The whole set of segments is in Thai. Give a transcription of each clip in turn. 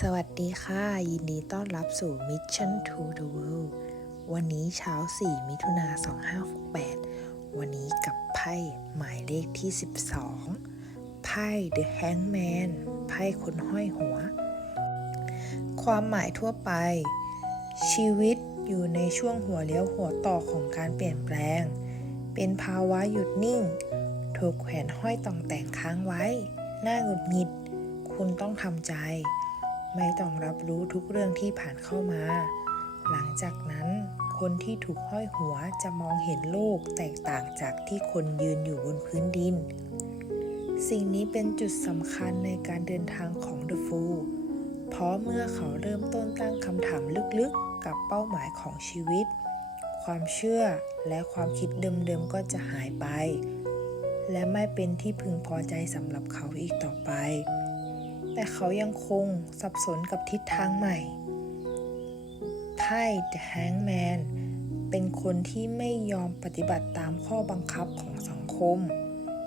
สวัสดีค่ะ ยินดีต้อนรับสู่ Mission to the World วันนี้เช้า 4 มิถุนา2568 วันนี้กับไพ่หมายเลขที่ 12 ไพ่ The Hangman ไพ่คนห้อยหัว ความหมายทั่วไป ชีวิตอยู่ในช่วงหัวเลี้ยวหัวต่อของการเปลี่ยนแปลง เป็นภาวะหยุดนิ่ง ถูกแขวนห้อยต่องแต่งค้างไว้ หน้าหงุดหงิด คุณต้องทำใจ ไม่ต้องรับรู้ทุกเรื่องที่ผ่านเข้ามา หลังจากนั้น คนที่ถูกห้อยหัวจะมองเห็นโลกแตกต่างจากที่คนยืนอยู่บนพื้นดิน สิ่งนี้เป็นจุดสำคัญในการเดินทางของ The Fool เพราะเมื่อเขาเริ่มต้นตั้งคำถามลึกๆ กับเป้าหมายของชีวิต ความเชื่อและความคิดเดิมๆก็จะหายไป และไม่เป็นที่พึงพอใจสำหรับเขาอีกต่อไป แต่เขายังคงสับสนกับทิศทางใหม่ไพ่ The Hangman เป็นคนที่ไม่ยอมปฏิบัติตามข้อบังคับของสังคม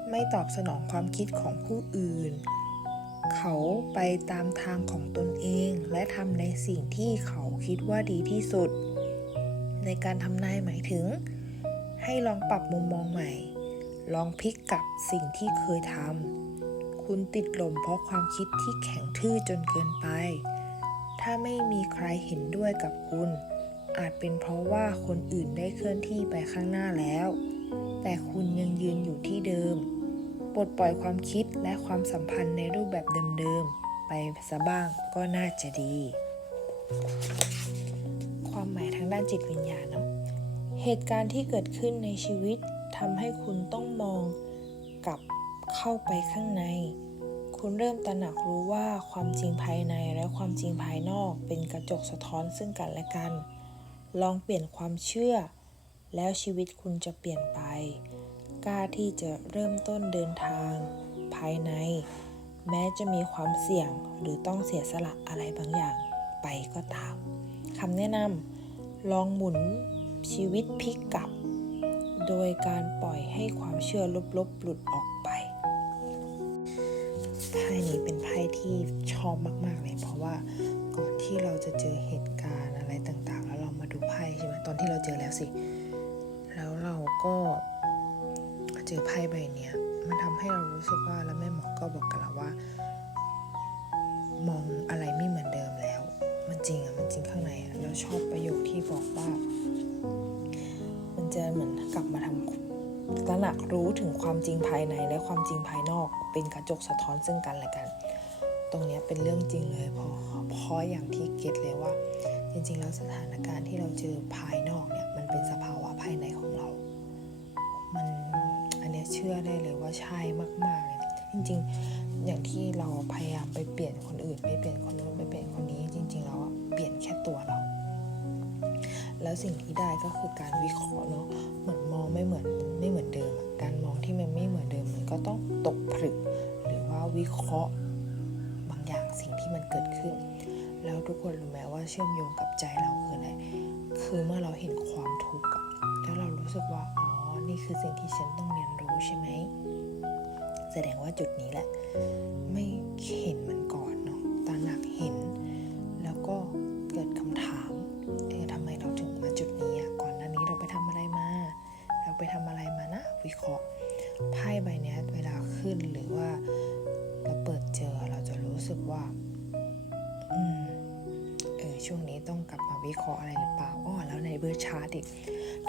ไม่ตอบสนองความคิดของผู้อื่น เขาไปตามทางของตนเองและทำในสิ่งที่เขาคิดว่าดีที่สุด ในการทำนายหมายถึง ให้ลองปรับมุมมองใหม่ ลองพลิกกลับสิ่งที่เคยทำ คุณติดลมเพราะความคิดที่แข็งทื่อจนเกินไป ถ้าไม่มีใครเห็นด้วยกับคุณ อาจเป็นเพราะว่าคนอื่นได้เคลื่อนที่ไปข้างหน้าแล้ว แต่คุณยังยืนอยู่ที่เดิม ปลดปล่อยความคิดและความสัมพันธ์ในรูปแบบเดิมๆ ไปซะบ้างก็น่าจะดี ความหมายทางด้านจิตวิญญาณเนาะ เหตุการณ์ที่เกิดขึ้นในชีวิตทำให้คุณต้องมองกลับ เข้าไปข้างใน คุณเริ่มตระหนักรู้ว่าความจริงภายในและความจริงภายนอกเป็นกระจกสะท้อนซึ่งกันและกัน ลองเปลี่ยนความเชื่อ แล้วชีวิตคุณจะเปลี่ยนไป กล้าที่จะเริ่มต้นเดินทาง ภายใน แม้จะมีความเสี่ยงหรือต้องเสียสละอะไรบางอย่างไปก็ตามคำแนะนำลองหมุนชีวิตพลิกกลับ โดยการปล่อยให้ความเชื่อลบๆ หลุดออก ไพ่นี้เป็นไพ่ที่ชอบมากๆเลย เพราะว่าก่อนที่เราจะเจอเหตุการณ์อะไรต่างๆ แล้วเรามาดูไพ่ใช่ไหมตอนที่เราเจอแล้วสิ แล้วเราก็เจอไพ่ใบเนี้ยมันทำให้เรารู้สึกว่าแล้วแม่หมอก็บอกกับเราว่า มองอะไรไม่เหมือนเดิมแล้ว มันจริงอะมันจริงข้างในอะเราชอบประโยคที่บอกว่า มันจะเหมือนกลับมาทำ ตระหนักรู้ถึงความจริงภายในและความจริงภายนอกเป็นกระจกสะท้อนซึ่งกันและกัน ตรงนี้เป็นเรื่องจริงเลยเพราะเพราะอย่างที่เก็ตเลยว่า จริง ๆ แล้วสถานการณ์ที่เราเจอภายนอกเนี่ยมันเป็นสภาวะภายในของเรา มันอันนี้เชื่อได้เลยว่าใช่มากๆเลยจริง ๆ อย่างที่เราพยายามไปเปลี่ยนคนอื่นไปเปลี่ยน สิ่งที่ได้ก็คือการวิเคราะห์เนาะเหมือนมองไม่เหมือนไม่เหมือนเดิม การมองที่มันไม่เหมือนเดิมมันก็ต้องตกผลึก หรือว่าวิเคราะห์บางอย่างสิ่งที่มันเกิดขึ้น แล้วทุกคนรู้ไหมว่าเชื่อมโยงกับใจเราคืออะไรคือเมื่อเราเห็นความทุกข์แล้วเรารู้สึกว่าอ๋อนี่คือสิ่งที่ฉันต้องเรียนรู้ใช่ไหมแสดงว่าจุดนี้แหละ ไม่เห็นมันก่อน ไพ่ใบเนี้ยเวลาขึ้นหรือว่าเราเปิดเจอเราจะรู้สึกว่าอืมเออช่วงนี้ต้องกลับมาวิเคราะห์อะไรหรือเปล่าอ้อแล้วในเบอร์ชาร์ตอีก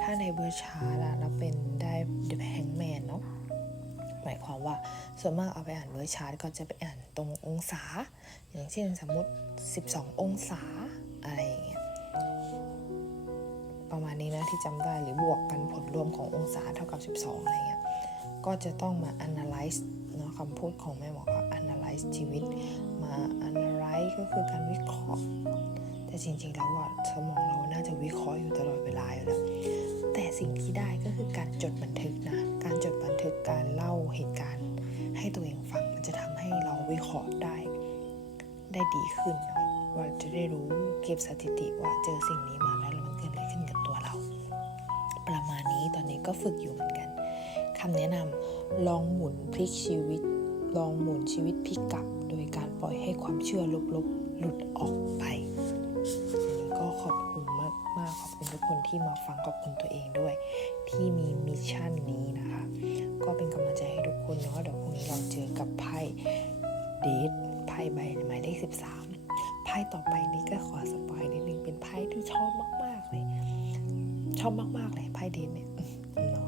ถ้าในเบอร์ชาร์ตอะเราเป็นได้ The Hangman เนาะหมายความว่าส่วนมากเอาไปอ่านเวอร์ชาร์ตก็จะไปอ่านตรงองศา อย่างเช่นสมมติ 12 องศาอะไรอย่างเงี้ยประมาณนี้นะที่จำได้หรือบวกกันผลรวมขององศาเท่ากับ 12 อะไรเงี้ย ก็จะต้องมา analyze เนาะคำพูดของแม่หมอก็ analyze ชีวิตมา analyze ก็คือการวิเคราะห์ แต่จริงๆแล้วอะสมองเราน่าจะวิเคราะห์อยู่ตลอดเวลาอยู่แล้วแต่สิ่งที่ได้ก็คือการจดบันทึกนะการจดบันทึกการเล่าเหตุการณ์ ให้ตัวเองฟังมันจะทำให้เราวิเคราะห์ได้ได้ดีขึ้นนะว่าจะได้รู้เก็บสถิติว่าเจอสิ่งนี้มาแล้วแล้วมันเกิดอะไรขึ้นกับตัวเรา ประมาณนี้ตอนนี้ก็ฝึกอยู่เหมือนกัน คำแนะนำลองหมุนพลิกชีวิต ลองหมุนชีวิตพลิกกลับ โดยการปล่อยให้ความเชื่อลบๆ หลุดออกไป ก็ขอบคุณมากมากๆขอบคุณทุกคนที่มาฟังขอบคุณตัวเองด้วย ที่มีมิชชั่นนี้นะคะ ก็เป็นกำลังใจให้ทุกคนเนาะเดี๋ยวพรุ่งนี้เราเจอกับไพ่เดทไพ่ใบหมายเลขสิบสามไพ่ต่อไปนี้ก็ขอสปอยนิดนึงเป็นไพ่ที่ชอบมากๆเลย ชอบมากๆเลยไพ่เดทเนี่ยเนาะ